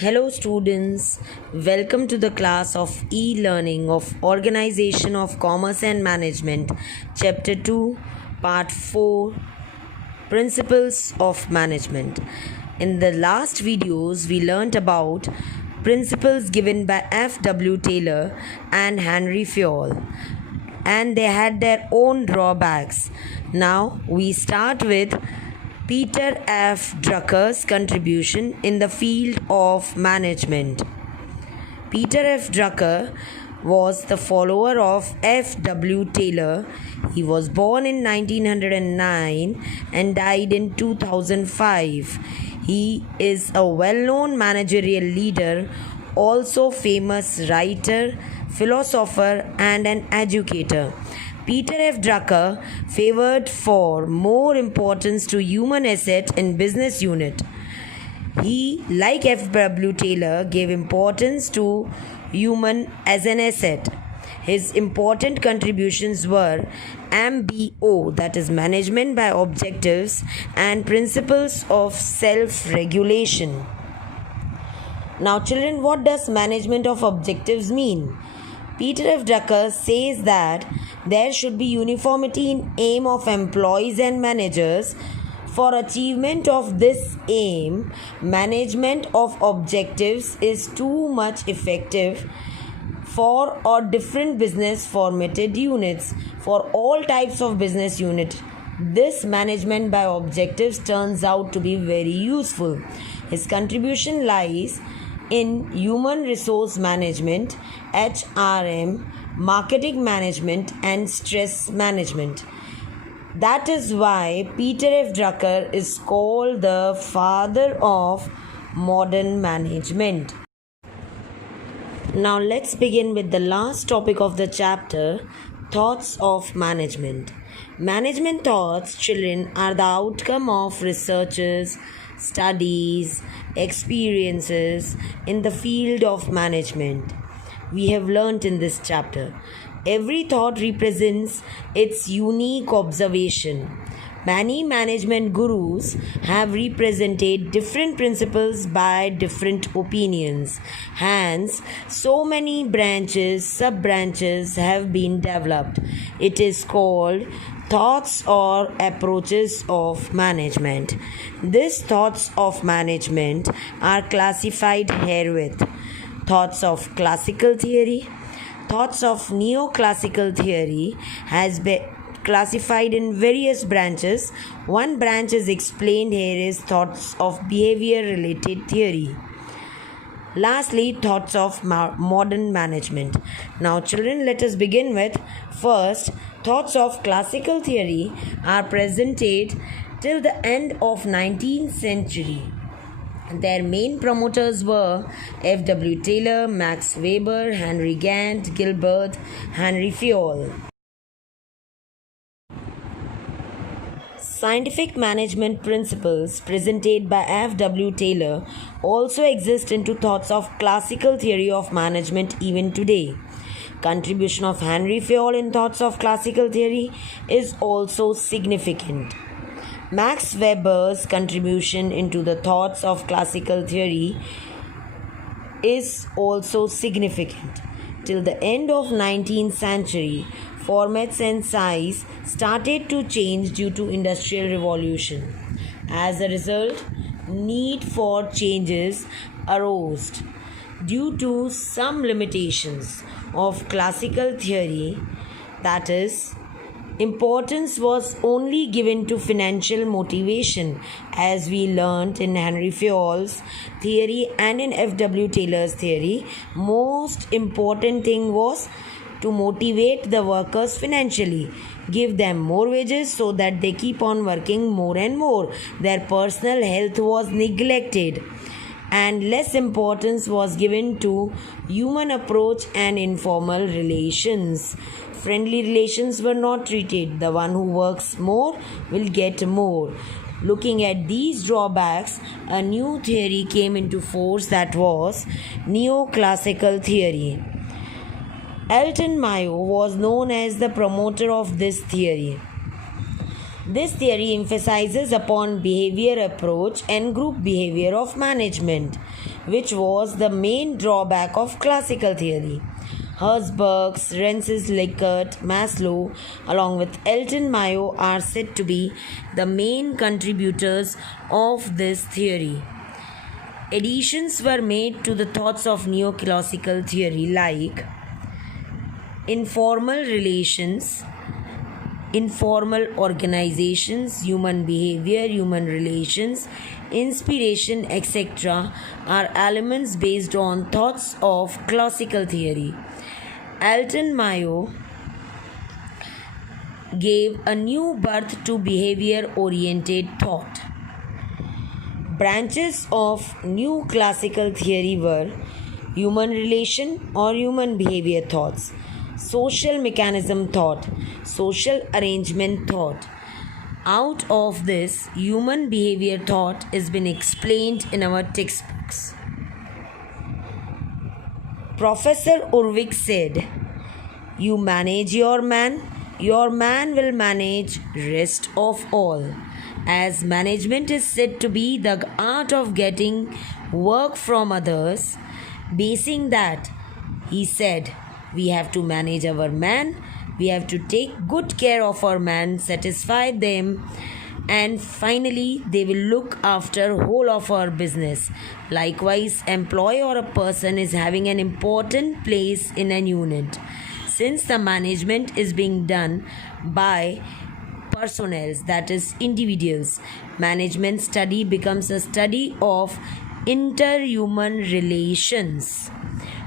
Hello, students. Welcome to the class of e-learning of Organization of Commerce and Management, Chapter 2, Part 4, Principles of Management. In the last videos, we learnt about principles given by F.W. Taylor and Henry Fayol, and they had their own drawbacks. Now, we start with Peter F. Drucker's contribution in the field of management. Peter F. Drucker was the follower of F. W. Taylor. He was born in 1909 and died in 2005. He is a well-known managerial leader, also famous writer, philosopher, and an educator. Peter F. Drucker favored for more importance to human asset in business unit. He, like F. W. Taylor, gave importance to human as an asset. His important contributions were MBO, that is Management by Objectives, and Principles of Self-Regulation. Now, children, what does management of objectives mean? Peter F. Drucker says that there should be uniformity in aim of employees and managers. For achievement of this aim, management of objectives is too much effective for or different business formatted units. For all types of business unit, this management by objectives turns out to be very useful. His contribution lies in human resource management, HRM, marketing management, and stress management. That is why Peter F. Drucker is called the father of modern management. Now let's begin with the last topic of the chapter, thoughts of management. Management thoughts, children, are the outcome of researches, studies, experiences in the field of management. We have learnt in this chapter. Every thought represents its unique observation. Many management gurus have represented different principles by different opinions. Hence, so many branches, sub-branches have been developed. It is called thoughts or approaches of management. These thoughts of management are classified herewith: thoughts of classical theory. Thoughts of neoclassical theory has been classified in various branches. One branch is explained here is thoughts of behavior related theory. Lastly, thoughts of modern management. Now, children, let us begin with first, thoughts of classical theory are presented till the end of 19th century. Their main promoters were F. W. Taylor, Max Weber, Henry Gantt, Gilbert, Henry Fayol. Scientific management principles presented by F. W. Taylor also exist into thoughts of classical theory of management even today. Contribution of Henry Fayol in thoughts of classical theory is also significant. Max Weber's contribution into the thoughts of classical theory is also significant. Till the end of 19th century, formats and size started to change due to industrial revolution. As a result, need for changes arose. Due to some limitations of classical theory, that is, importance was only given to financial motivation, as we learnt in Henry Fayol's theory and in F. W. Taylor's theory. Most important thing was to motivate the workers financially, give them more wages so that they keep on working more and more. Their personal health was neglected, and less importance was given to human approach and informal relations. Friendly relations were not treated. The one who works more will get more. Looking at these drawbacks, a new theory came into force, that was neoclassical theory. Elton Mayo was known as the promoter of this theory. This theory emphasizes upon behavior approach and group behavior of management, which was the main drawback of classical theory. Herzberg, Rensis Likert, Maslow, along with Elton Mayo, are said to be the main contributors of this theory. Additions were made to the thoughts of neoclassical theory like informal relations, informal organizations, human behavior, human relations, inspiration, etc. are elements based on thoughts of classical theory. Elton Mayo gave a new birth to behavior-oriented thought. Branches of new classical theory were human relation or human behavior thoughts, social mechanism thought, social arrangement thought. Out of this, human behavior thought has been explained in our textbooks. Professor Urvik said, "You manage your man will manage rest of all." As management is said to be the art of getting work from others, basing that, he said, we have to manage our man, we have to take good care of our man, satisfy them, and finally they will look after whole of our business. Likewise, employee or a person is having an important place in an unit. Since the management is being done by personnel, that is individuals, management study becomes a study of interhuman relations.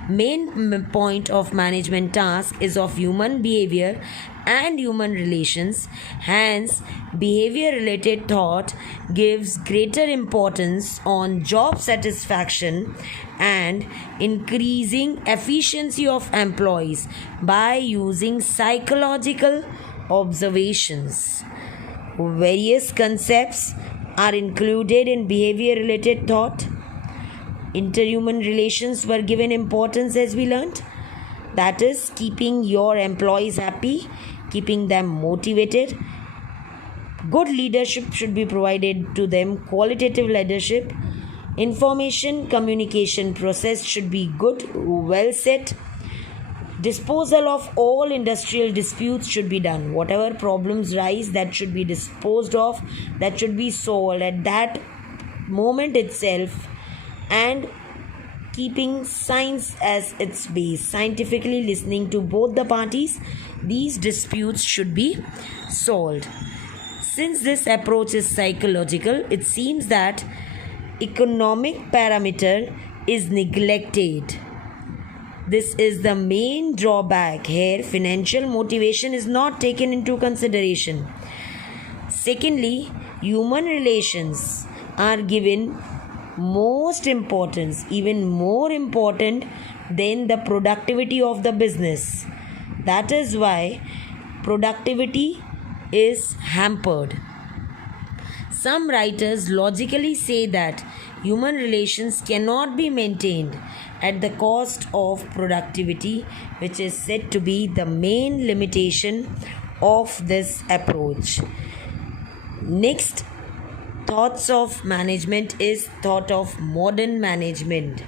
Main point of management task is of human behavior and human relations. Hence, behavior related thought gives greater importance on job satisfaction and increasing efficiency of employees by using psychological observations. Various concepts are included in behavior related thought. Interhuman relations were given importance, as we learnt. That is, keeping your employees happy, keeping them motivated. Good leadership should be provided to them, qualitative leadership. Information communication process should be good, well set. Disposal of all industrial disputes should be done. Whatever problems rise, that should be disposed of, that should be solved at that moment itself, and keeping science as its base, scientifically listening to both the parties, these disputes should be solved. Since this approach is psychological, it seems that economic parameter is neglected. This is the main drawback here. Financial motivation is not taken into consideration. Secondly, human relations are given most importance, even more important than the productivity of the business. That is why productivity is hampered. Some writers logically say that human relations cannot be maintained at the cost of productivity, which is said to be the main limitation of this approach. Next, thoughts of management is thought of modern management.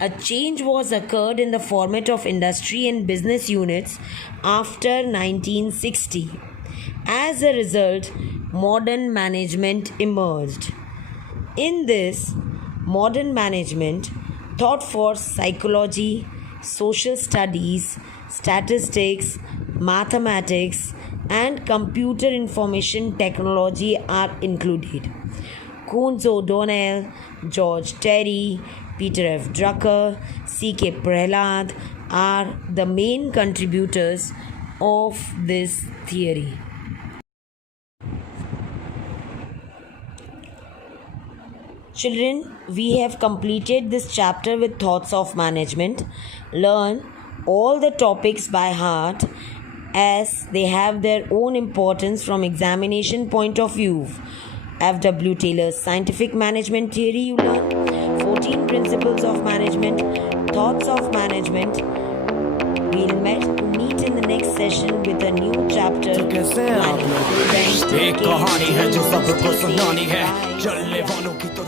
A change was occurred in the format of industry and business units after 1960. As a result, modern management emerged. In this modern management, thought for psychology, social studies, statistics, mathematics, and computer information technology are included. Kuhn O'Donnell, George Terry, Peter F. Drucker, C.K. Prahalad are the main contributors of this theory. Children, we have completed this chapter with thoughts of management. Learn all the topics by heart as they have their own importance from examination point of view. F.W. Taylor's scientific management theory you learn, 14 principles of management, thoughts of management, meet in the next session with a new chapter. कैसे हैं आप लोग? Till then, एक take care, कहानी है जो stay सबको stay safe. सुनानी है, Bye. चलने वालों की तो